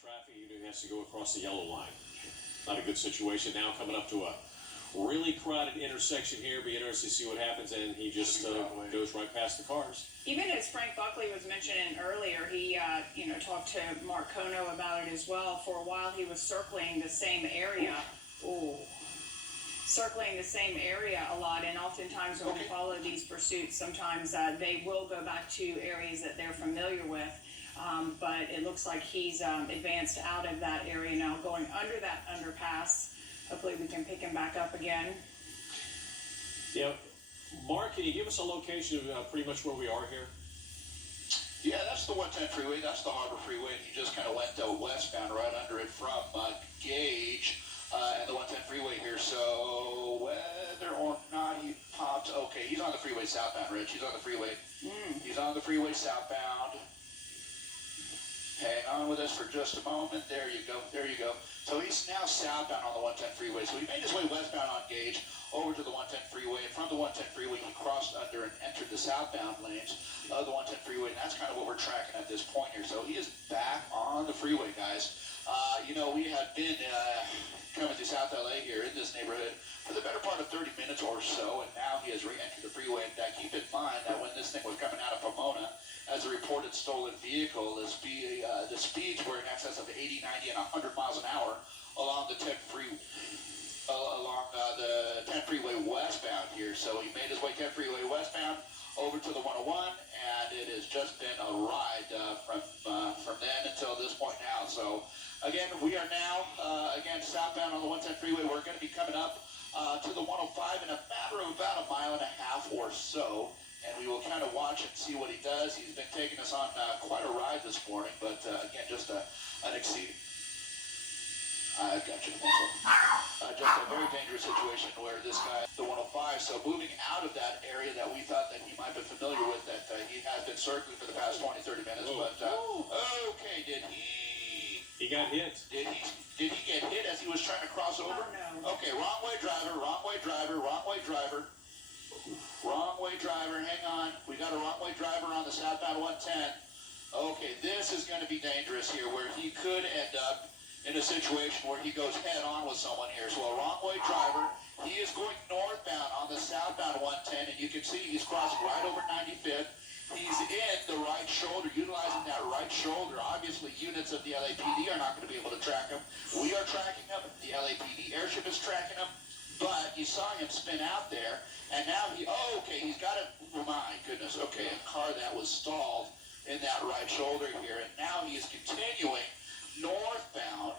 traffic. He has to go across the yellow line. Not a good situation now, coming up to a really crowded intersection here. Be interested to see what happens, and he just goes right past the cars. Even as Frank Buckley was mentioning earlier, he talked to Mark Kono about it as well. For a while, he was circling the same area. Circling the same area a lot, and oftentimes when we follow these pursuits, sometimes they will go back to areas that they're familiar with. But it looks like he's advanced out of that area now, going under that underpass. Hopefully we can pick him back up again. Yeah, Mark, can you give us a location of pretty much where we are here? Yeah, that's the 110 freeway. That's the Harbor Freeway. He just kind of went westbound right under it from Gage and the 110 freeway here. So whether or not he popped, okay, he's on the freeway southbound, Rich. He's on the freeway. He's on the freeway southbound. Hang on with us for just a moment. There you go. There you go. So he's now southbound on the 110 freeway. So he made his way westbound on Gage over to the 110 freeway. And from the 110 freeway, he crossed under and entered the southbound lanes of the 110 freeway. And that's kind of what we're tracking at this point here. So he is back on the freeway, guys. We had been coming to South LA here in this neighborhood for the better part of 30 minutes or so. And now he has re-entered the freeway. And keep in mind that when this thing was coming out of Pomona, as a reported stolen vehicle, the speeds were in excess of 80, 90, and 100 miles an hour along the 10 freeway westbound here. So he made his way 10 freeway westbound over to the 101, and it has just been a ride from then until this point now. So again, we are now southbound on the 110 freeway. We're going to be coming up to the 105 in a matter of about a mile and a half or so. And we will kind of watch and see what he does. He's been taking us on quite a ride this morning, but again, just an exceeding. I got you. Just a very dangerous situation where this guy, the 105, so moving out of that area that we thought that he might be familiar with, that he has been circling for the past 20, 30 minutes. Whoa. But okay, did he? He got hit. Did he get hit as he was trying to cross over? Oh, no. Okay, wrong way driver, wrong way driver, wrong way driver. Wrong way driver, hang on. We got a wrong way driver on the southbound 110. Okay, this is going to be dangerous here, where he could end up in a situation where he goes head on with someone here. So a wrong way driver, he is going northbound on the southbound 110, and you can see he's crossing right over 95th. He's in the right shoulder, utilizing that right shoulder. Obviously, units of the LAPD are not going to be able to track him. We are tracking him. The LAPD airship is tracking him. But you saw him spin out there, and now he's got it. Oh my goodness, okay, a car that was stalled in that right shoulder here, and now he is continuing northbound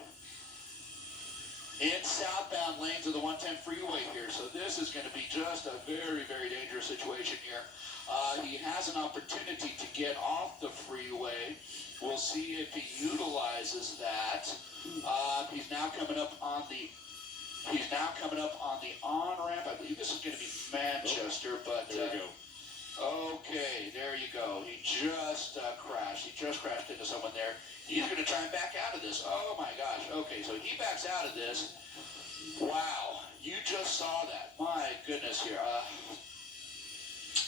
in southbound lanes of the 110 freeway here. So this is going to be just a very, very dangerous situation here. He has an opportunity to get off the freeway. We'll see if he utilizes that. He's now coming up on the on-ramp. I believe this is going to be Manchester, but there we go. Okay, there you go. He just crashed. He just crashed into someone there. He's going to try and back out of this. Oh my gosh. Okay, so he backs out of this. Wow, you just saw that. My goodness here.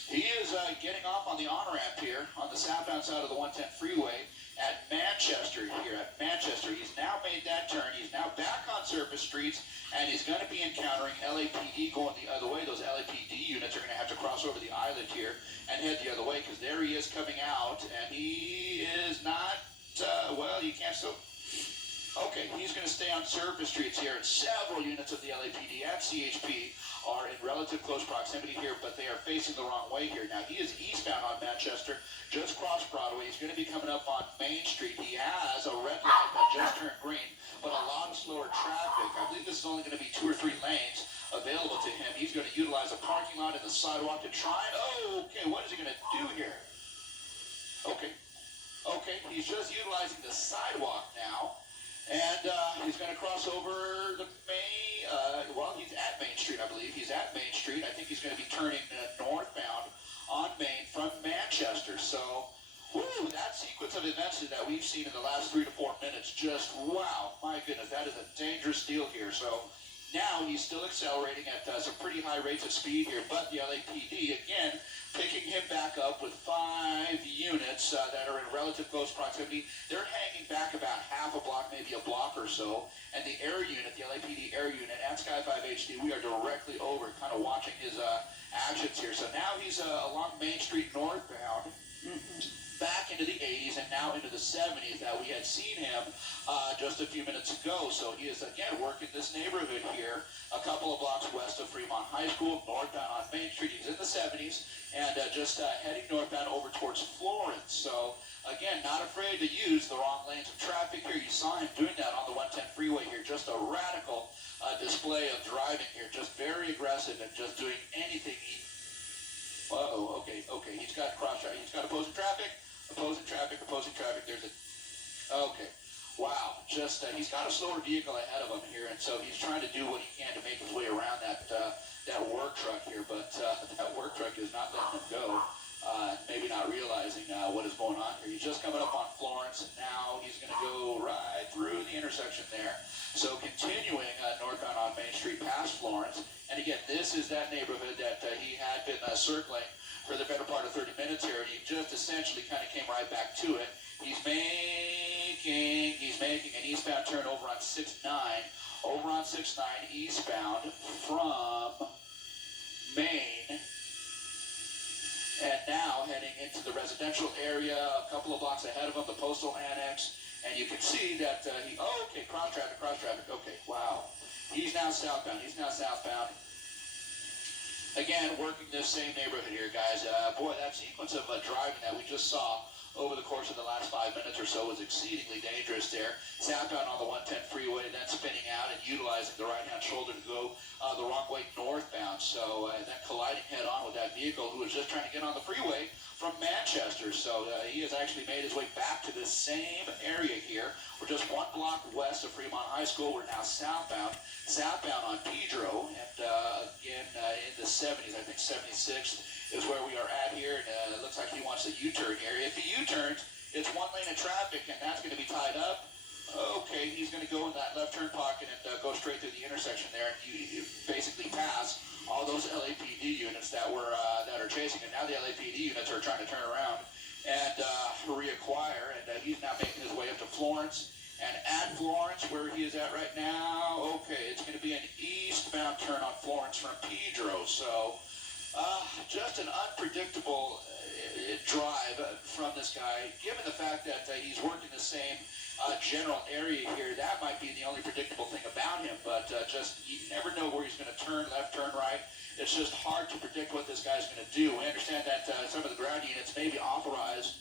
He is getting off on the on-ramp here on the southbound side of the 110 freeway at Manchester here. At Manchester, he's now made that turn. He's now back on surface streets, and he's going to be encountering LAPD going the other way. Those LAPD units are going to have to cross over the island here and head the other way, because there he is coming out, and he is not, you can't still. Okay, he's going to stay on surface streets here, and several units of the LAPD and CHP are in relative close proximity here, but they are facing the wrong way here. Now, he is eastbound on Manchester, just crossed Broadway. He's going to be coming up on Main Street. He has a red light that just turned green, but a lot of slower traffic. I believe this is only going to be 2 or 3 lanes available to him. He's going to utilize a parking lot and the sidewalk to try and, okay, what is he going to do here? Okay, he's just utilizing the sidewalk now. And he's going to cross over the he's at Main Street, I believe. He's at Main Street. I think he's going to be turning northbound on Main from Manchester. So, that sequence of events that we've seen in the last 3 to 4 minutes, just, wow, my goodness, that is a dangerous deal here. So, Now he's still accelerating at some pretty high rates of speed here, but the LAPD, again, picking him back up with 5 units that are in relative close proximity. They're hanging back about half a block, maybe a block or so. And the air unit, the LAPD air unit at Sky 5 HD, we are directly over, kind of watching his actions here. So now he's along Main Street northbound. Back into the 80s and now into the 70s that we had seen him just a few minutes ago. So he is again working this neighborhood here, a couple of blocks west of Fremont High School, northbound on Main Street. He's in the 70s and just heading northbound over towards Florence. So again, not afraid to use the wrong lanes of traffic here. You saw him doing that on the 110 freeway here. Just a radical display of driving here, just very aggressive and just doing anything. Okay. He's got cross traffic. He's got opposing traffic. Opposing traffic. There's a. Okay. Wow. Just he's got a slower vehicle ahead of him here, and so he's trying to do what he can to make his way around that work truck here, but that work truck is not letting him go. Maybe not realizing what is going on here. He's just coming up on Florence, and now he's going to go right through the intersection there. So continuing northbound on Main Street past Florence, and again, this is that neighborhood that he had been circling for the better part of 30 minutes here, and he just essentially kind of came right back to it. He's making an eastbound turn over on 6-9 eastbound from Maine, and now heading into the residential area, a couple of blocks ahead of him, the postal annex, and you can see that cross traffic, okay, wow. He's now southbound. Again, working this same neighborhood here, guys. Boy, that sequence of driving that we just saw over the course of the last 5 minutes or so was exceedingly dangerous there. Southbound on the 110 freeway, then spinning out and utilizing the right-hand shoulder to go the wrong way northbound. So, and then colliding head-on with that vehicle who was just trying to get on the freeway from Manchester. So he has actually made his way back to this same area here. We're just 1 block west of Fremont High School. We're now southbound on Pedro, and again in the 70s, I think 76 is where we are at here, and it looks like he wants a U-turn here. If he U-turns, it's 1 lane of traffic, and that's going to be tied up. Okay, he's going to go in that left turn pocket and go straight through the intersection there, and you basically pass all those LAPD units that are chasing him. Now the LAPD units are trying to turn around and reacquire, and he's now making his way up to Florence. And at Florence, where he is at right now, okay, it's going to be an eastbound turn on Florence from Pedro. So just an unpredictable drive from this guy. Given the fact that he's working the same general area here, that might be the only predictable thing about him. But just you never know where he's going to turn left, turn right. It's just hard to predict what this guy's going to do. We understand that some of the ground units may be authorized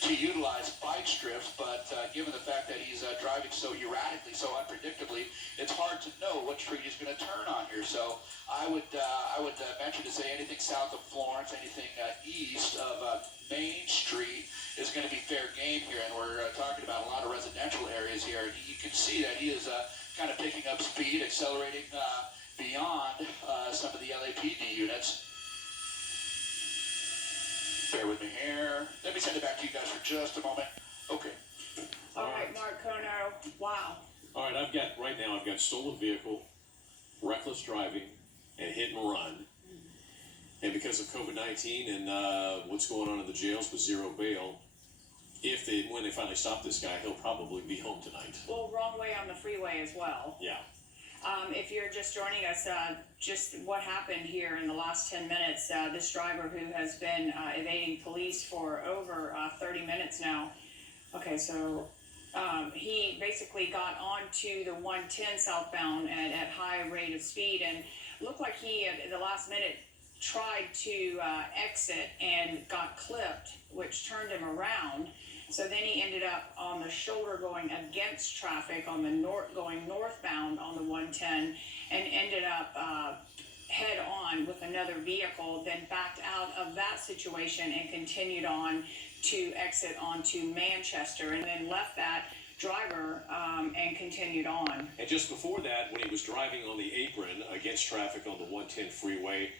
to utilize bike strips, but given the fact that he's driving so erratically, so unpredictably, it's hard to know what street he's going to turn on here. So I would venture to say anything south of Florence, anything east of Main Street is going to be fair game here. And we're talking about a lot of residential areas here. You can see that he is kind of picking up speed, accelerating beyond some of the LAPD units. Bear with me here. Let me send it back to you guys for just a moment. Okay. All right, Marcono. Wow. All right, I've got stolen vehicle, reckless driving, and hit and run. And because of COVID-19 and what's going on in the jails with zero bail, when they finally stop this guy, he'll probably be home tonight. Well, wrong way on the freeway as well. Yeah. If you're just joining us, just what happened here in the last 10 minutes, this driver who has been evading police for over 30 minutes now. Okay, so he basically got onto the 110 southbound at high rate of speed and looked like he, at the last minute, tried to exit and got clipped, which turned him around. So then he ended up on the shoulder going against traffic on the going northbound on the 110 and ended up head on with another vehicle, then backed out of that situation and continued on to exit onto Manchester and then left that driver and continued on. And just before that, when he was driving on the apron against traffic on the 110 freeway,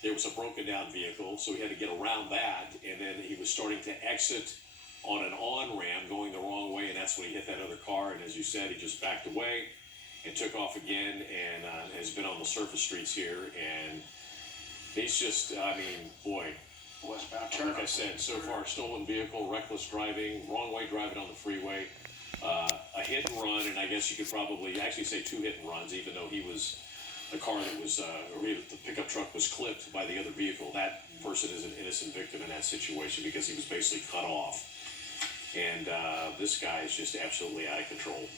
there was a broken down vehicle, so he had to get around that, and then he was starting to exit on an on-ramp going the wrong way, and that's when he hit that other car, and as you said, he just backed away and took off again and has been on the surface streets here. And he's just, I mean, boy, Westbound turn. like I said, so far, stolen vehicle, reckless driving, wrong way driving on the freeway, a hit and run, and I guess you could probably actually say 2 hit and runs, even though he was, the car that was, the pickup truck was clipped by the other vehicle. That person is an innocent victim in that situation because he was basically cut off. And this guy is just absolutely out of control.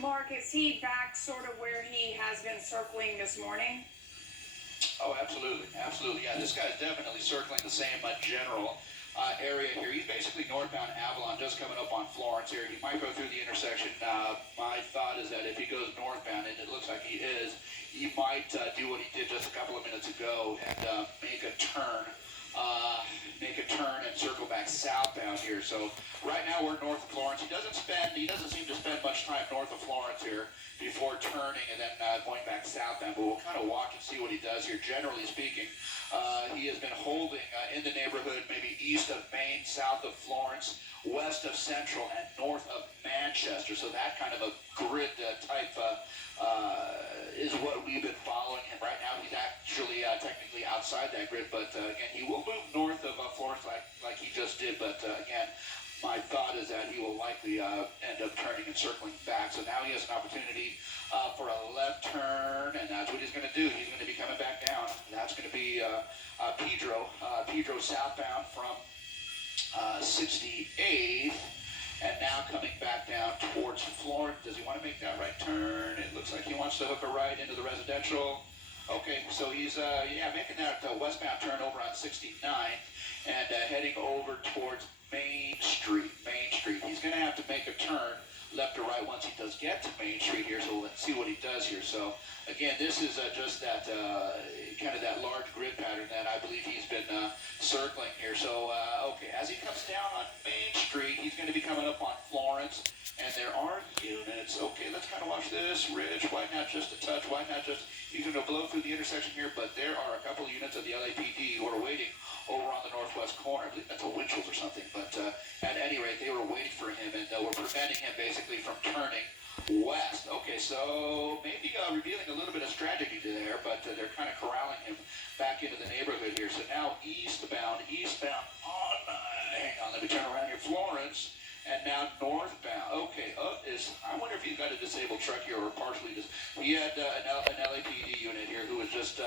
Mark, is he back sort of where he has been circling this morning? Oh, absolutely, absolutely. Yeah, this guy's definitely circling the same general area here. He's basically northbound Avalon, just coming up on Florence here. He might go through the intersection. My thought is that if he goes northbound, and it looks like he is, he might do what he did just a couple of minutes ago and make a turn and circle back southbound here. So right now we're north of Florence. He doesn't seem to spend much time north of Florence here before turning and then going back southbound. But we'll kind of walk and see what he does here. Generally speaking, he has been holding in the neighborhood, maybe east of Maine, south of Florence, west of Central, and north of Manchester. So that kind of a grid type is what we've been following him. Right now he's actually technically outside that grid, but again, he will move north of Florence like he just did. But again, my thought is that he will likely end up turning and circling back. So now he has an opportunity for a left turn, and that's what he's going to do. He's going to be coming back down. That's going to be Pedro southbound from 68th. And now coming back down towards Florence. Does he want to make that right turn? It looks like he wants to hook a right into the residential. Okay, so he's making that westbound turn over on 69th and heading over towards Main Street. He's going to have to make a turn left or right once he does get to Main Street here, so let's see what he does here. So again, this is just that kind of that large grid pattern that I believe he's been circling here. So okay, as he comes down on Main Street, he's going to be coming up on Florence, and there are units. Okay, let's kind of watch this. Rich, why not just a touch? Why not just, he's going to blow through the intersection here, but there are a couple of units of the LAPD who are waiting over on the northwest corner. I believe that's a Winchell's or something, but at any rate, they were waiting for him and were preventing him basically from turning west. Okay, so maybe revealing a little bit of strategy there, but they're kind of corralling him back into the neighborhood here. So now eastbound on, hang on, let me turn around here, Florence, and now northbound. Okay, I wonder if he's got a disabled truck here or partially he had an LAPD unit here who was just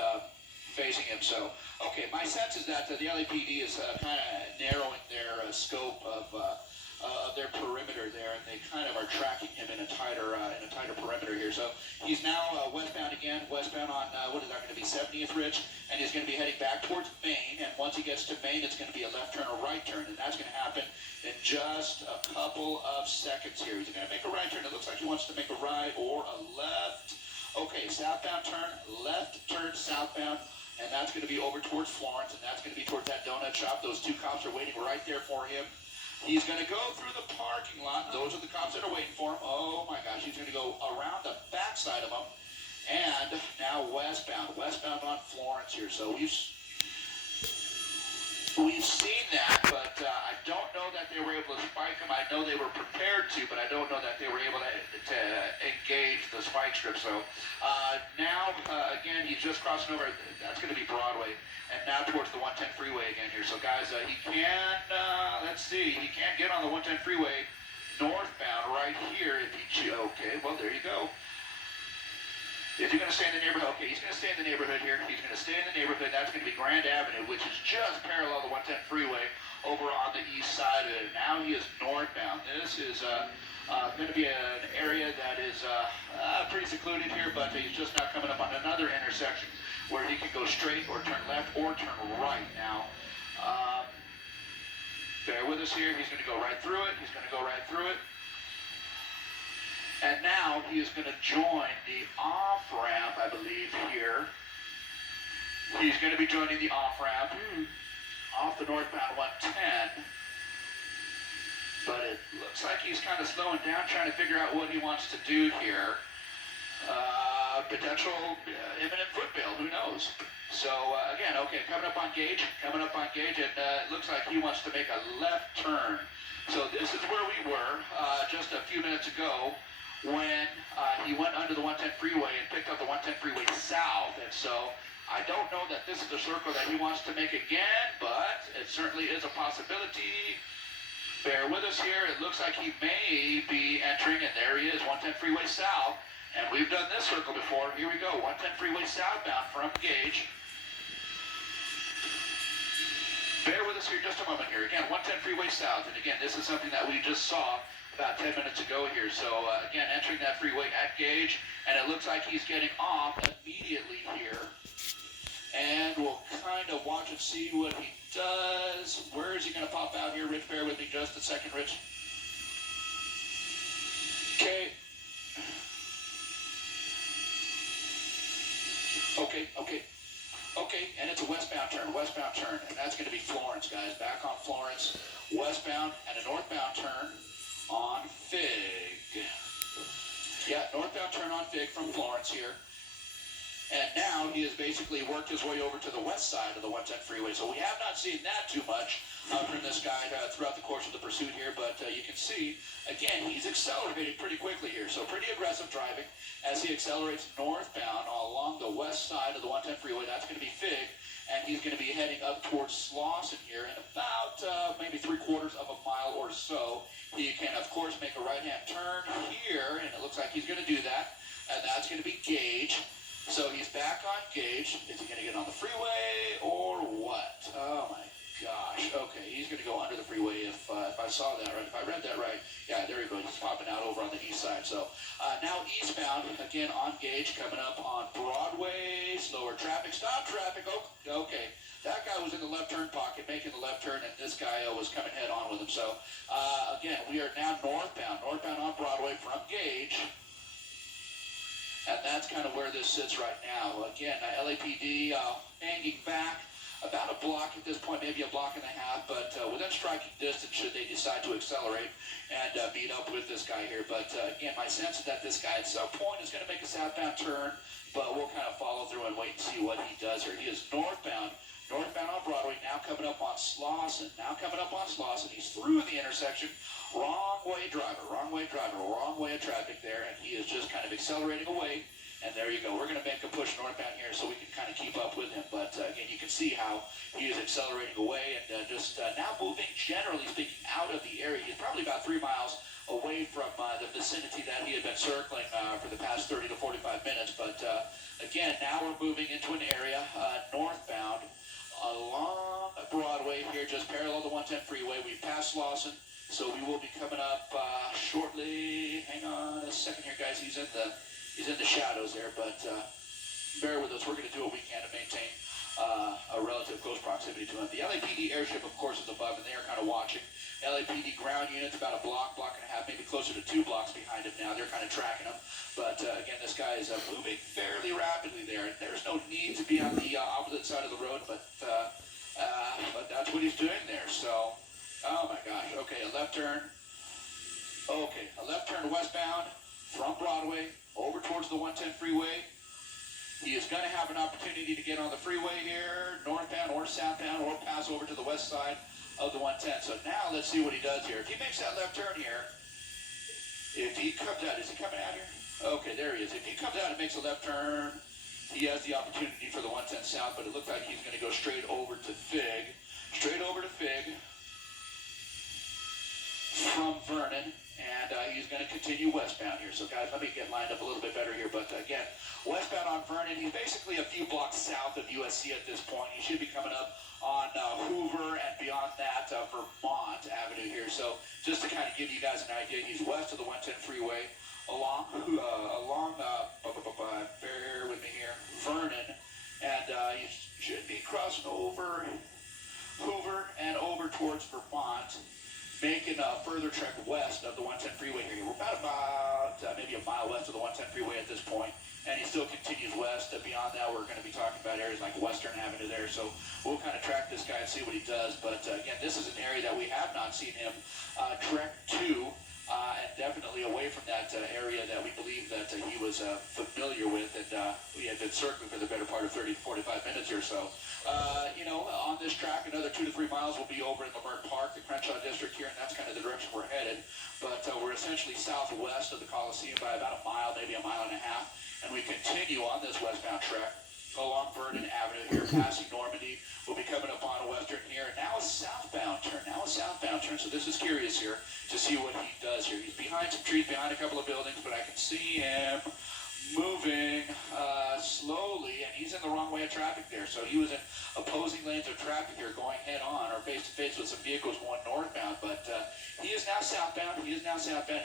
facing him. So, okay, my sense is that the LAPD is kind of narrowing their scope of their perimeter there, and they kind of are tracking him in a tighter perimeter here. So he's now westbound again, westbound on what is that going to be, 70th Rich, and he's going to be heading back towards Maine. And once he gets to Maine, it's going to be a left turn or right turn, and that's going to happen in just a couple of seconds here. He's going to make a right turn. It looks like he wants to make a right or a left. Okay, southbound turn, left turn southbound. And that's going to be over towards Florence, and that's going to be towards that donut shop. Those two cops are waiting right there for him. He's going to go through the parking lot. Those are the cops that are waiting for him. Oh, my gosh. He's going to go around the backside of them. And now westbound on Florence here. So we've seen that, but I don't know that they were able to spike him. I know they were prepared to, but I don't know that they were able to engage the spike strip. So now, again, he's just crossing over. That's going to be Broadway, and now towards the 110 freeway again here. So, guys, he can't, he can't get on the 110 freeway northbound right here. Okay, well, there you go. If you're going to stay in the neighborhood, okay, he's going to stay in the neighborhood here. He's going to stay in the neighborhood. That's going to be Grand Avenue, which is just parallel to 110 freeway over on the east side of it. Now he is northbound. This is going to be an area that is pretty secluded here, but he's just now coming up on another intersection where he can go straight or turn left or turn right. Now, bear with us here. He's going to go right through it. And now he is going to join the off-ramp, I believe, here. He's going to be joining the off-ramp off the northbound 110. But it looks like he's kind of slowing down, trying to figure out what he wants to do here. Potential imminent foot bail, who knows? So, again, okay, coming up on Gage, and it looks like he wants to make a left turn. So this is where we were just a few minutes ago when he went under the 110 freeway and picked up the 110 freeway south. And so I don't know that this is the circle that he wants to make again, but it certainly is a possibility. Bear with us here. It looks like he may be entering, and there he is, 110 freeway south. And we've done this circle before. Here we go, 110 freeway southbound from Gage. Bear with us here just a moment here. Again, 110 freeway south. And again, this is something that we just saw about 10 minutes ago here. So again, entering that freeway at Gage, and it looks like he's getting off immediately here. And we'll kind of watch and see what he does. Where is he going to pop out here, Rich? Bear with me just a second, Rich. Okay. Okay, and it's a westbound turn, and that's going to be Florence, guys. Back on Florence, westbound, and a northbound turn on Fig. Yeah, northbound turn on Fig from Florence here. And now he has basically worked his way over to the west side of the 110 freeway. So we have not seen that too much from this guy throughout the course of the pursuit here. But you can see, again, he's accelerating pretty quickly here. So pretty aggressive driving as he accelerates northbound along the west side of the 110 freeway. That's going to be Fig. And he's going to be heading up towards Slauson here in about maybe 3/4 of a mile or so. He can, of course, make a right-hand turn here. And it looks like he's going to do that. And that's going to be Gage. So he's back on Gage. Is he going to get on the freeway or what? Oh my gosh. Okay, he's going to go under the freeway if I saw that right. If I read that right, yeah, there he goes. He's popping out over on the east side. So now eastbound, again on Gage, coming up on Broadway. Slower traffic. Stop traffic. Oh, okay. That guy was in the left turn pocket making the left turn, and this guy was coming head on with him. So again, we are now northbound on Broadway from Gage. And that's kind of where this sits right now. Again, LAPD hanging back about a block at this point, maybe a block and a half, but within striking distance should they decide to accelerate and meet up with this guy here. But again, my sense is that this guy at some point is going to make a southbound turn, but we'll kind of follow through and wait and see what he does here. He is northbound on Broadway, now coming up on Slauson. He's through the intersection. Wrong way of traffic there, and he is just kind of accelerating away. And there you go. We're going to make a push northbound here so we can kind of keep up with him. But again, you can see how he is accelerating away and just now moving, generally speaking, out of the area. He's probably about 3 miles away from the vicinity that he had been circling for the past 30 to 45 minutes. But again, now we're moving into an area northbound along Broadway here, just parallel to 110 freeway. We've passed Slauson. So we will be coming up shortly. Hang on a second here, guys. He's in the shadows there, but bear with us. We're going to do what we can to maintain a relative close proximity to him. The LAPD airship, of course, is above, and they are kind of watching. LAPD ground units about a block and a half, maybe closer to 2 blocks behind him now. They're kind of tracking him. But again, this guy is moving fairly rapidly there. And there's no need to be on the opposite side of the road, but that's what he's doing there. So. Oh my gosh, okay, a left turn westbound from Broadway over towards the 110 freeway. He is going to have an opportunity to get on the freeway here, northbound or southbound, or pass over to the west side of the 110. So now let's see what he does here. If he makes that left turn here, if he comes out, is he coming out here? Okay, there he is. If he comes out and makes a left turn, he has the opportunity for the 110 south, but it looks like he's going to go straight over to Fig. From Vernon, and he's going to continue westbound here. So guys, let me get lined up a little bit better here. But again, westbound on Vernon, he's basically a few blocks south of USC at this point. He should be coming up on Hoover and beyond that Vermont Avenue here. So just to kind of give you guys an idea, he's west of the 110 freeway along bear with me here, Vernon, and he should be crossing over Hoover and over towards Vermont, making a further trek west of the 110 freeway here. We're about maybe a mile west of the 110 freeway at this point, and he still continues west. Beyond that, we're going to be talking about areas like Western Avenue there, so we'll kind of track this guy and see what he does. But again, this is an area that we have not seen him trek to, and definitely away from that area that we believe that he was familiar with and we had been been circling for the better part of 30 to 45 minutes or so. On this track, another 2 to 3 miles will be over in Laverne Park, the Crenshaw District here, and that's kind of the direction we're headed. But we're essentially southwest of the Coliseum by about a mile, maybe a mile and a half, and we continue on this westbound track along Vernon Avenue here, passing Normandy. We'll be coming up on a western here, and now a southbound turn. So this is curious here to see what he does here. He's behind some trees, behind a couple of buildings, but I can see him moving slowly, and he's in the wrong way of traffic there. So he was in opposing lanes of traffic here, going head on or face to face with some vehicles going northbound. But he is now southbound.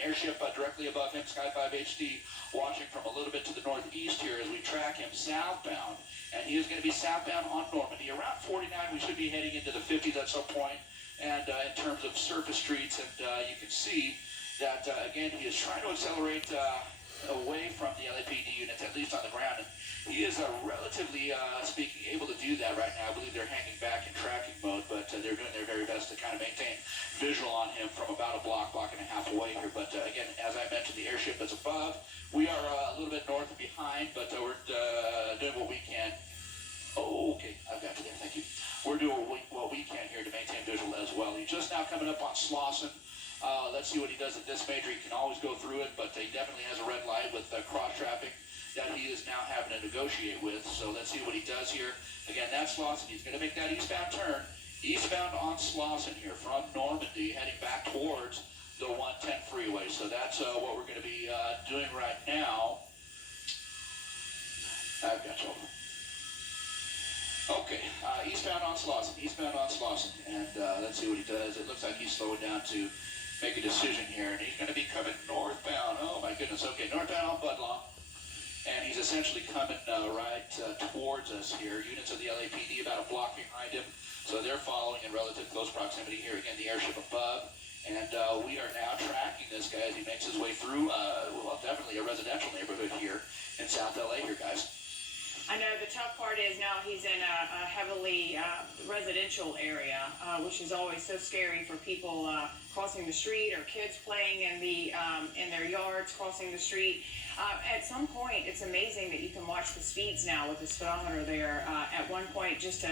Airship directly above him, Sky 5 HD, watching from a little bit to the northeast here as we track him southbound. And he is going to be southbound on Normandy. Around 49, we should be heading into the 50s at some point. And in terms of surface streets, and you can see that, again, he is trying to accelerate away from the LAPD units, at least on the ground. And he is relatively speaking able to do that right now. I believe they're hanging back in tracking mode, but they're doing their very best to kind of maintain visual on him from about a block and a half away here. But again, as I mentioned, the airship is above. We are a little bit north and behind, but we're doing what we can. Oh, okay, I've got you there, thank you. We're doing what we can here to maintain visual as well. He's just now coming up on Slauson. Let's see what he does at this major. He can always go through it, but he definitely has a red light with cross traffic that he is now having to negotiate with. So let's see what he does here. Again, that's Slauson. He's going to make that eastbound turn. Eastbound on Slauson here from Normandy, heading back towards the 110 freeway. So that's what we're going to be doing right now. I've got you over. Okay, eastbound on Slauson, and let's see what he does. It looks like he's slowing down to make a decision here, and he's going to be coming northbound. Oh my goodness, okay, northbound on Budlong, and he's essentially coming right towards us here. Units of the LAPD about a block behind him, so they're following in relative close proximity here. Again, the airship above, and we are now tracking this guy as he makes his way through, well, definitely a residential neighborhood here in South LA here, guys. I know the tough part is now he's in a heavily residential area, which is always so scary for people crossing the street or kids playing in their yards crossing the street. At some point, it's amazing that you can watch the speeds now with the speedometer there. At one point, just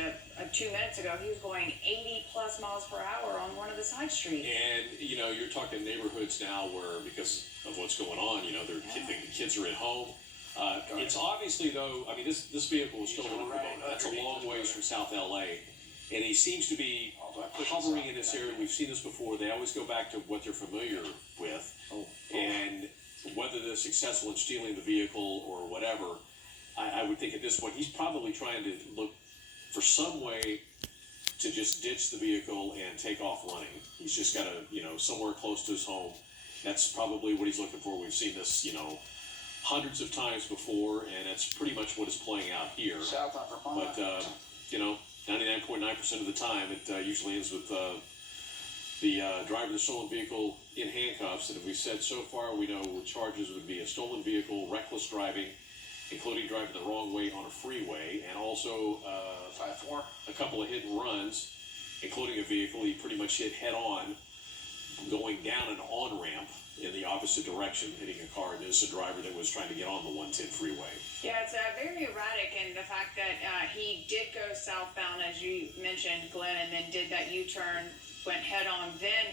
2 minutes ago, he was going 80 plus miles per hour on one of the side streets. And, you're talking neighborhoods now where, because of what's going on, the kids are at home. It's obviously, though, I mean, this vehicle was stolen in Pomona. That's a long ways from South LA. And he seems to be hovering in this area. We've seen this before. They always go back to what they're familiar with. And whether they're successful in stealing the vehicle or whatever, I would think at this point, he's probably trying to look for some way to just ditch the vehicle and take off running. He's just got to, somewhere close to his home. That's probably what he's looking for. We've seen this, hundreds of times before, and that's pretty much what is playing out here. South on Vermont. But, 99.9% of the time, it usually ends with the driver of the stolen vehicle in handcuffs. And if we said so far, we know charges would be a stolen vehicle, reckless driving, including driving the wrong way on a freeway, and also 5-4. a couple of hit and runs, including a vehicle he pretty much hit head on, going down an on-ramp in the opposite direction, hitting a car. And there's a driver that was trying to get on the 110 freeway. Yeah, it's very erratic in the fact that he did go southbound, as you mentioned, Glenn, and then did that U-turn, went head on, then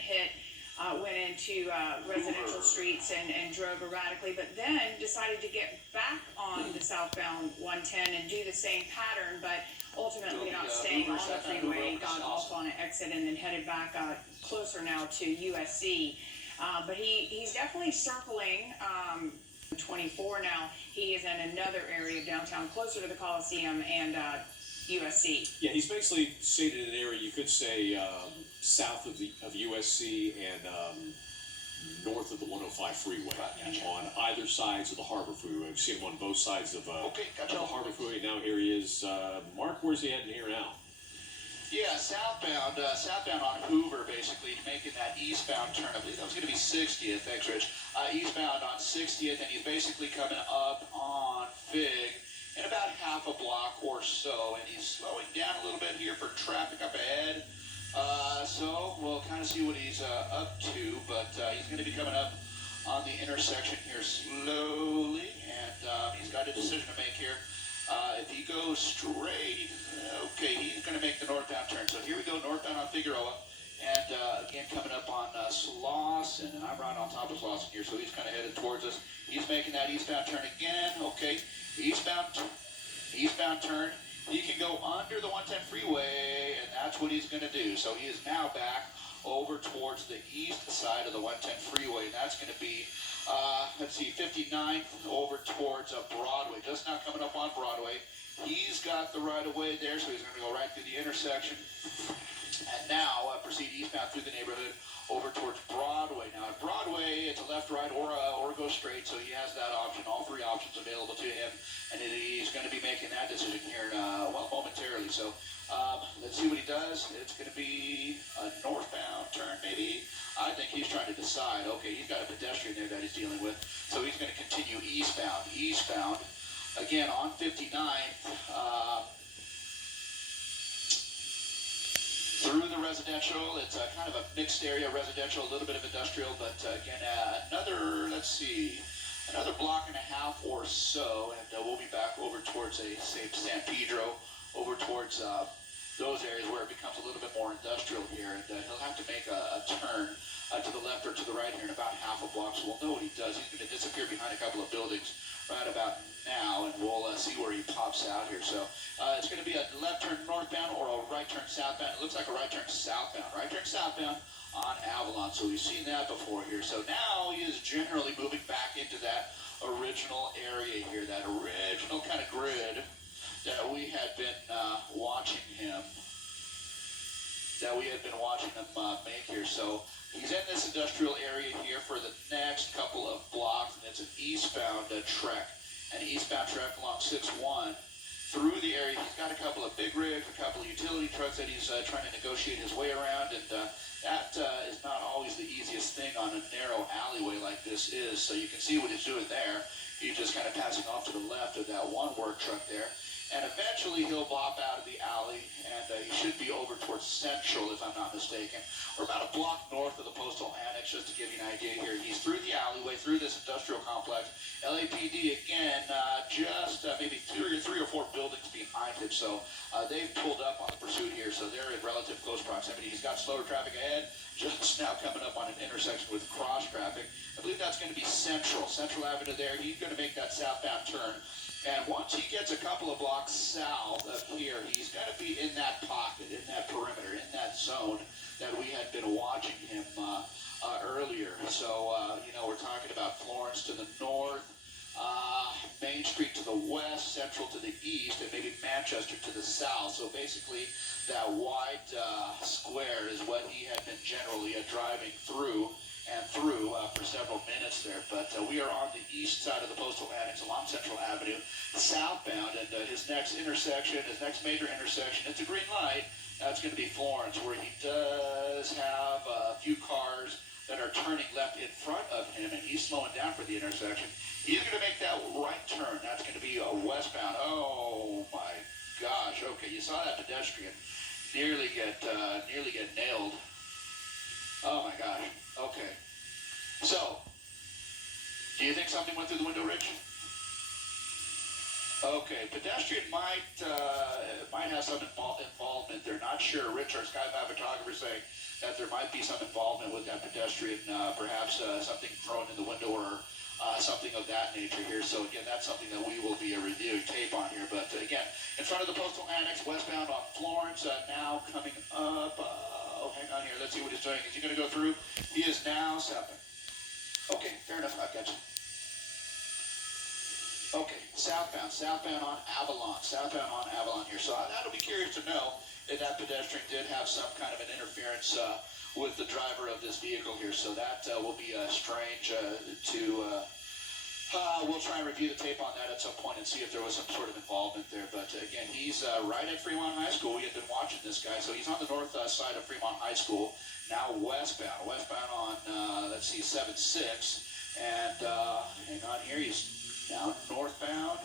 went into residential streets and drove erratically, but then decided to get back on the southbound 110 and do the same pattern, but ultimately not staying on the freeway, got off on an exit and then headed back closer now to USC. But he's definitely circling 24 now. He is in another area of downtown, closer to the Coliseum and USC. Yeah, he's basically stayed in an area you could say south of USC and north of the 105 freeway, on either sides of the Harbor Freeway. We've seen him on both sides of the Harbor Freeway. Now here he is. Mark, where's he heading here now? Yeah, southbound on Hoover, basically, making that eastbound turn. I believe that was going to be 60th, thanks, Rich. Eastbound on 60th, and he's basically coming up on Fig in about half a block or so, and he's slowing down a little bit here for traffic up ahead. So we'll kind of see what he's up to, but he's going to be coming up on the intersection here slowly, and he's got a decision to make here. If he goes straight, okay, he's going to make the northbound turn. So here we go, northbound on Figueroa. And again, coming up on Slauson, and I'm right on top of Slauson here, so he's kind of headed towards us. He's making that eastbound turn again. Okay, eastbound turn. He can go under the 110 freeway, and that's what he's going to do. So he is now back over towards the east side of the 110 freeway. That's going to be, let's see, 59th over towards Broadway. Just now coming up on Broadway. He's got the right of way there, so he's going to go right through the intersection. And now proceed eastbound through the neighborhood over towards Broadway. Now at Broadway, it's a left, right, or go straight, so he has that option, all three options available to him. And he's going to be making that decision here, momentarily. So let's see what he does. It's going to be a northbound turn, maybe. I think he's trying to decide. Okay, he's got a pedestrian there that he's dealing with, so he's going to continue eastbound. Again, on 59th, through the residential. It's kind of a mixed area, residential, a little bit of industrial, but again, another block and a half or so, and we'll be back over towards say San Pedro, over towards those areas where it becomes a little bit more industrial here, and he'll have to make a turn to the left or to the right here in about half a block, so we'll know what he does. He's going to disappear behind a couple of buildings right about now, and we'll see where he pops out here. So it's going to be a left turn northbound or a right turn southbound. It looks like a right turn southbound on Avalon. So we've seen that before here. So now he is generally moving back into that original area here, that original kind of grid that we had been watching him make here. So he's in this industrial area here for the next couple of blocks, and it's an eastbound trek along 6-1 through the area. He's got a couple of big rigs, a couple of utility trucks that he's trying to negotiate his way around, and that is not always the easiest thing on a narrow alleyway like this is. So you can see what he's doing there. He's just kind of passing off to the left of that one work truck there. And eventually he'll bop out of the alley, and he should be over towards Central, if I'm not mistaken. We're about a block north of the Postal Annex, just to give you an idea here. He's through the alleyway, through this industrial complex. LAPD, again, just maybe three or four buildings behind him. So they've pulled up on the pursuit here, so they're in relative close proximity. He's got slower traffic ahead, just now coming up on an intersection with cross traffic. I believe that's going to be Central Avenue there. He's going to make that southbound turn. And once he gets a couple of blocks south of here, he's going to be in that pocket, in that perimeter, in that zone that we had been watching him earlier. So, we're talking about Florence to the north, Main Street to the west, Central to the east, and maybe Manchester to the south. So basically, that wide square is what he had been generally driving through for several minutes there. But we are on the east side of the Postal Annex along Central Avenue, southbound, and his next major intersection, it's a green light. That's going to be Florence, where he does have a few cars that are turning left in front of him, and he's slowing down for the intersection. He's going to make that right turn. That's going to be a westbound. Oh my gosh. Okay, you saw that pedestrian nearly get nailed. Oh my gosh. Okay. So, do you think something went through the window, Rich? Okay, pedestrian might have some involvement. They're not sure. Rich, our Sky Map photographer, saying that there might be some involvement with that pedestrian, perhaps something thrown in the window or something of that nature here. So again, that's something that we will be reviewing tape on here. But again, in front of the Postal Annex, westbound on Florence, now coming up. Hang on here. Let's see what he's doing. Is he going to go through? He is now stopping. Okay, fair enough. I've got you. Okay, southbound on Avalon here. So that'll be curious to know if that pedestrian did have some kind of an interference with the driver of this vehicle here. So that will be strange we'll try and review the tape on that at some point and see if there was some sort of involvement there. But again, he's right at Fremont High School. We had been watching this guy. So he's on the north side of Fremont High School, now westbound on, 7-6. And hang on here, he's now northbound.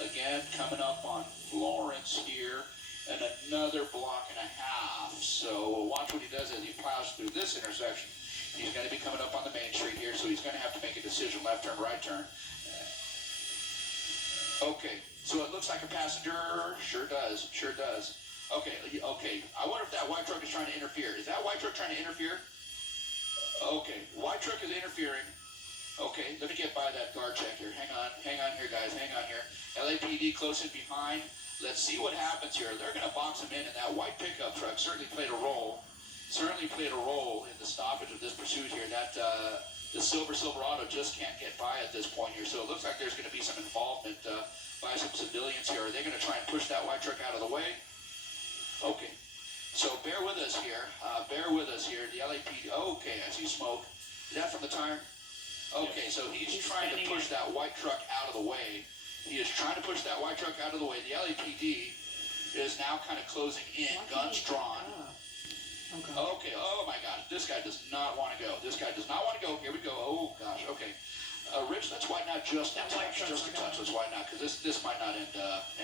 Again, coming up on Florence here, and another block and a half. So watch what he does as he plows through this intersection. He's going to be coming up on the main street here, so he's going to have to make a decision, left turn, right turn. Okay, so it looks like a passenger. Sure does. Sure does. Okay, okay. I wonder if that white truck is trying to interfere. Is that white truck trying to interfere? Okay, white truck is interfering. Okay, let me get by that guard check here. Hang on here, guys. Hang on here. LAPD close in behind. Let's see what happens here. They're going to box him in, and that white pickup truck certainly played a role. Certainly played a role in the stoppage of this pursuit here. That the silver Silverado just can't get by at this point here. So it looks like there's going to be some involvement by some civilians here. Are they going to try and push that white truck out of the way? Okay. So bear with us here. Bear with us here. The LAPD. Okay, I see smoke. Is that from the tire? Okay, so he's trying to push that white truck out of the way. He is trying to push that white truck out of the way. The LAPD is now kind of closing in, guns drawn. Okay, oh my gosh, this guy does not want to go. This guy does not want to go. Here we go. Oh gosh, okay. Rich, let's widen out just a touch. Let's widen out, because this might not end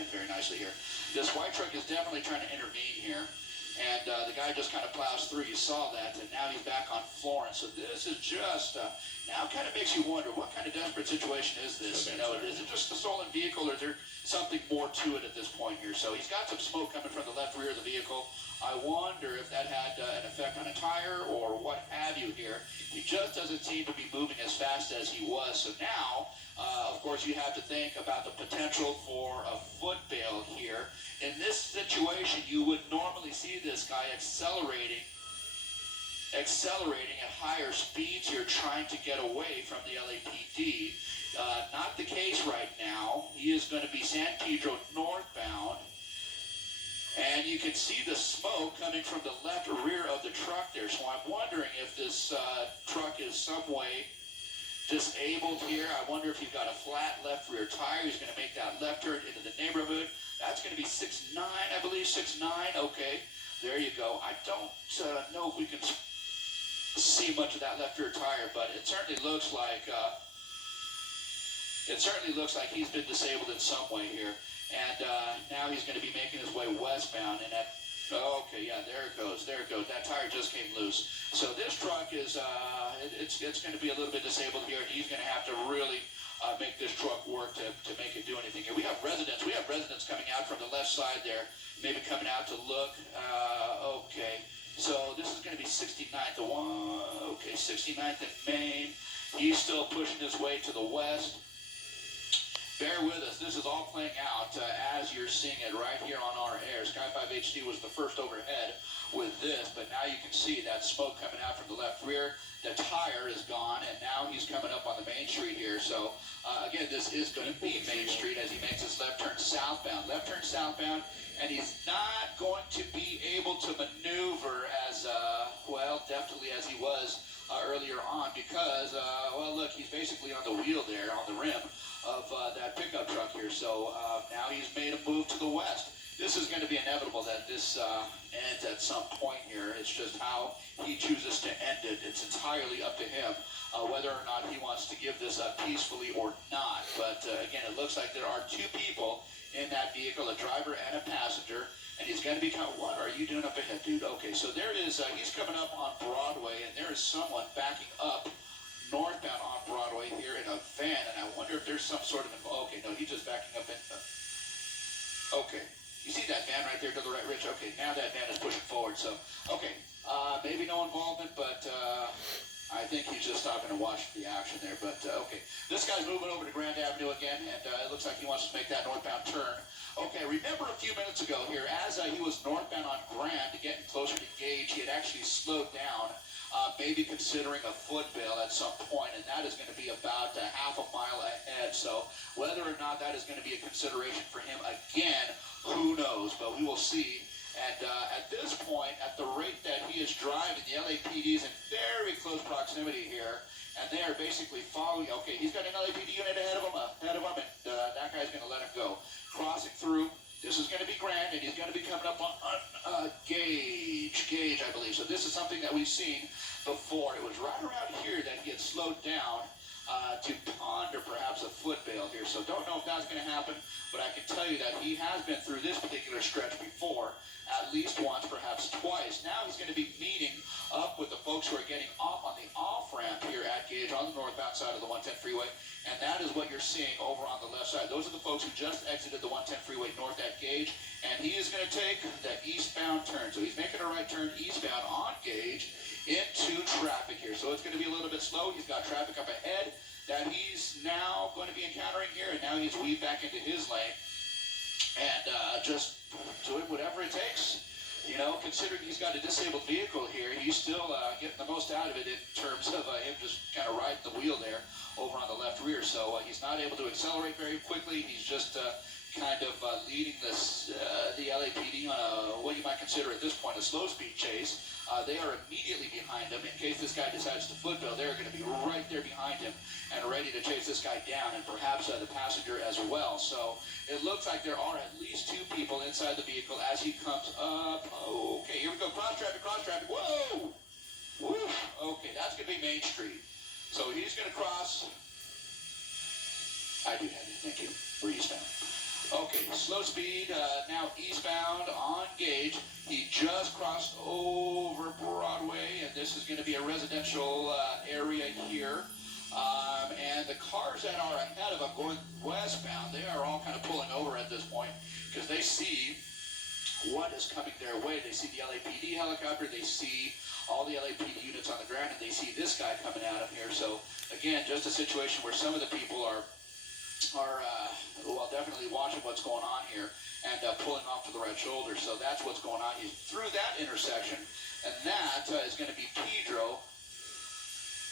very nicely here. This white truck is definitely trying to intervene here. And the guy just kind of plows through. You saw that, and now he's back on Florence. So this is just now kind of makes you wonder, what kind of desperate situation is this? You know, is it just a stolen vehicle, or is there something more to it at this point here? So he's got some smoke coming from the left rear of the vehicle. I wonder if that had an effect on a tire or what have you here. He just doesn't seem to be moving as fast as he was. So now, of course, you have to think about the potential for a foot bail here. In this situation, you would normally see this guy accelerating at higher speeds here, trying to get away from the LAPD. Not the case right now. He is going to be San Pedro northbound. And you can see the smoke coming from the left rear of the truck there. So I'm wondering if this truck is some way disabled here. I wonder if you've got a flat left rear tire. He's going to make that left turn into the neighborhood. That's going to be 6'9", I believe, 6'9". Okay, there you go. I don't know if we can see much of that left rear tire, but it certainly looks like he's been disabled in some way here. And now he's going to be making his way westbound, and that. Okay, yeah, there it goes. That tire just came loose. So this truck is, it's going to be a little bit disabled here, and he's going to have to really make this truck work to make it do anything here. We have residents coming out from the left side there, maybe coming out to look. Okay, so this is going to be 69th. 69th and Main. He's still pushing his way to the west. Bear with us. This is all playing out as you're seeing it right here on our air. Sky 5 HD was the first overhead with this, but now you can see that smoke coming out from the left rear. The tire is gone, and now he's coming up on the main street here. So, again, this is going to be Main Street as he makes his left turn southbound. And he's not going to be able to maneuver as, deftly as he was earlier on because, look, he's basically on the wheel there, on the rim of that pickup truck here. So now he's made a move to the west. This is going to be inevitable that this ends at some point here. It's just how he chooses to end it. It's entirely up to him whether or not he wants to give this up peacefully or not. But again, it looks like there are two people in that vehicle, a driver and a passenger. And he's going to be what are you doing up ahead, dude? Okay, so there is, he's coming up on Broadway, and there is someone backing up northbound on Broadway here in a van, and I wonder if there's some sort of, okay, no, he's just backing up in, okay, you see that van right there to the right, Rich? Okay, now that van is pushing forward, so, okay, maybe no involvement, but I think he's just stopping to watch the action there, but okay. This guy's moving over to Grand Avenue again, and it looks like he wants to make that northbound turn. Okay, remember a few minutes ago here, as he was northbound on Grand, getting closer to Gage, he had actually slowed down, maybe considering a foot bail at some point, and that is going to be about a half a mile ahead. So whether or not that is going to be a consideration for him again, who knows, but we will see. And at this point, at the rate that he is driving, the LAPD is in very close proximity here, and they are basically following. Okay, he's got an LAPD unit ahead of him, and that guy's going to let him go. Crossing through. This is going to be Grand, and he's going to be coming up on Gage, I believe. So this is something that we've seen before. It was right around here that he had slowed down to ponder perhaps a foot bail here. So don't know if that's going to happen, but I can tell you that he has been through this particular stretch before, at least once, perhaps twice. Now he's going to be meeting up with the folks who are getting off on the off-ramp here at gauge on the northbound side of the 110 freeway, and that is what you're seeing over on the left side. Those are the folks who just exited the 110 freeway north at Gage, and he is going to take that eastbound turn. So he's making a right turn eastbound on Gage into traffic here. So it's going to be a little bit slow. He's got traffic up ahead that he's now going to be encountering here, and now he's weaved back into his lane and just doing whatever it takes. You know, considering he's got a disabled vehicle here, he's still getting the most out of it in terms of him just kind of riding the wheel there over on the left rear. So he's not able to accelerate very quickly. He's just kind of leading this the LAPD on a, what you might consider at this point a slow speed chase. They are immediately behind him. In case this guy decides to footbill, they're going to be right there behind him and ready to chase this guy down, and perhaps the passenger as well. So it looks like there are at least two people inside the vehicle as he comes up. Okay, here we go. Cross traffic, cross traffic. Whoa! Woo! Okay, that's going to be Main Street. So he's going to cross. I do have it. Thank you. We're eastbound. Okay, slow speed, now eastbound on Gage. He just crossed over Broadway, and this is going to be a residential area here. And the cars that are ahead of him going westbound, they are all kind of pulling over at this point because they see what is coming their way. They see the LAPD helicopter, they see all the LAPD units on the ground, and they see this guy coming out of here. So, again, just a situation where some of the people are well, definitely watching what's going on here and pulling off to the right shoulder. So that's what's going on. He's through that intersection, and that is going to be Pedro,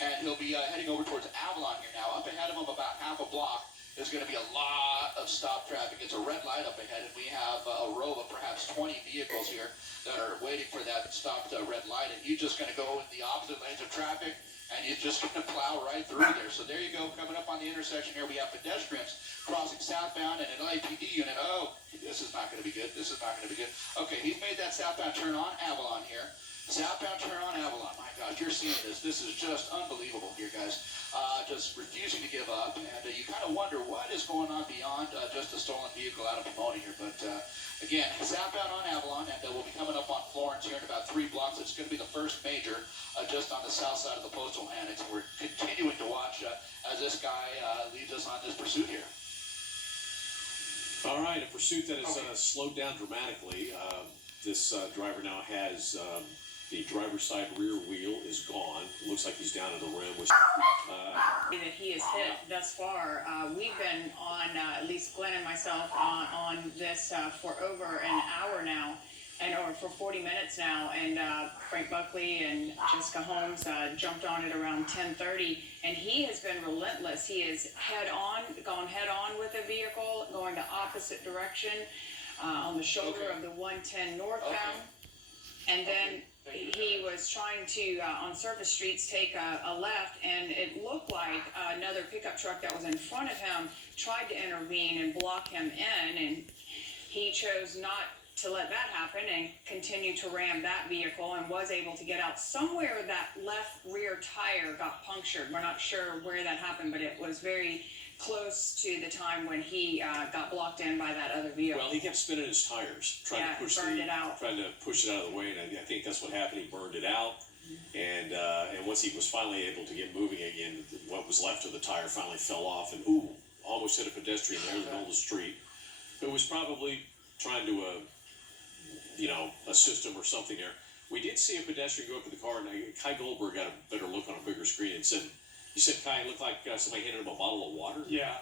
and he'll be heading over towards Avalon here now. Up ahead of him, about half a block, is going to be a lot of stop traffic. It's a red light up ahead, and we have a row of perhaps 20 vehicles here that are waiting for that stopped red light, and he's just going to go in the opposite lanes of traffic, and he's just going to plow right through there. So there you go. Coming up on the intersection here, we have pedestrians crossing southbound and an LAPD unit. Oh, this is not going to be good. This is not going to be good. Okay, he's made that southbound turn on Avalon here. Southbound turn on Avalon. My gosh, you're seeing this. This is just unbelievable here, guys. Just refusing to give up. And you kind of wonder what is going on beyond just a stolen vehicle out of Pomona here. But again, southbound on Avalon, and we'll be coming up on Florence here in about 3 blocks. It's going to be the first major just on the south side of the Postal Annex. We're continuing to watch as this guy leads us on this pursuit here. All right, a pursuit that has slowed down dramatically. This driver now has the driver's side rear wheel is gone. It looks like he's down at the rim. Which, that he has hit thus far. We've been on, at least Glenn and myself, on this for over an hour now, or for 40 minutes now, and Frank Buckley and Jessica Holmes jumped on it around 10:30, and he has been relentless. He is gone head on with a vehicle, going the opposite direction on the shoulder of the 110 northbound, and then he was trying to, on surface streets, take a left, and it looked like another pickup truck that was in front of him tried to intervene and block him in, and he chose not to let that happen and continued to ram that vehicle and was able to get out. Somewhere that left rear tire got punctured. We're not sure where that happened, but it was very close to the time when he got blocked in by that other vehicle. well, he kept spinning his tires, trying to push it out. Trying to push it out of the way, and I think that's what happened. He burned it out, and once he was finally able to get moving again, what was left of the tire finally fell off, and almost hit a pedestrian there in the middle of the street. It was probably trying to assist him or something there. We did see a pedestrian go up to the car, and Kai Goldberg got a better look on a bigger screen and said, "You said Kai, it looked like somebody handed him a bottle of water." Yeah,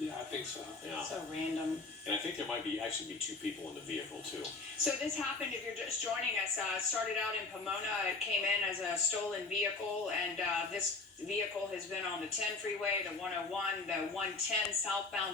I think so. Yeah. So random. And I think there might be 2 people in the vehicle too. So this happened, if you're just joining us, started out in Pomona. It came in as a stolen vehicle, and this vehicle has been on the 10 freeway, the 101, the 110 southbound